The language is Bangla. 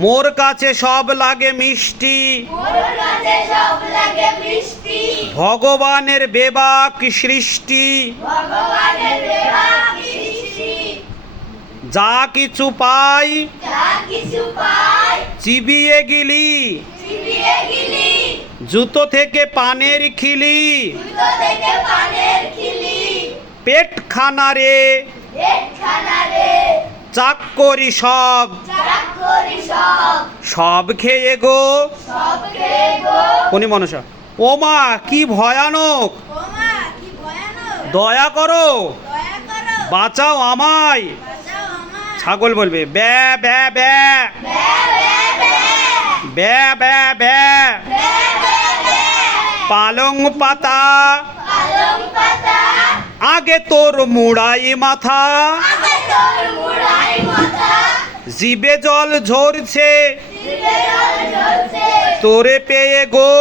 মোর কাছে সব লাগে মিষ্টি, ভগবানের বেবাক সৃষ্টি। যা কিছু পাই চিবিয়ে গিলি, জুতো থেকে পানের খিলি। পেট খানা রে চাক করি সব, সব খেয়ে গো কোনি মনসা। ও মা কি ভয়ানক, দয়া করো বাঁচাও আমায়। ছাগল বলবে ব্যা ব্যা ব্যা ব্যা ব্যা ব্যা। পালং পাতা আগে তোর মুড়াই মাথা, জিবে জল ঝরছে তোরে পেয়ে গো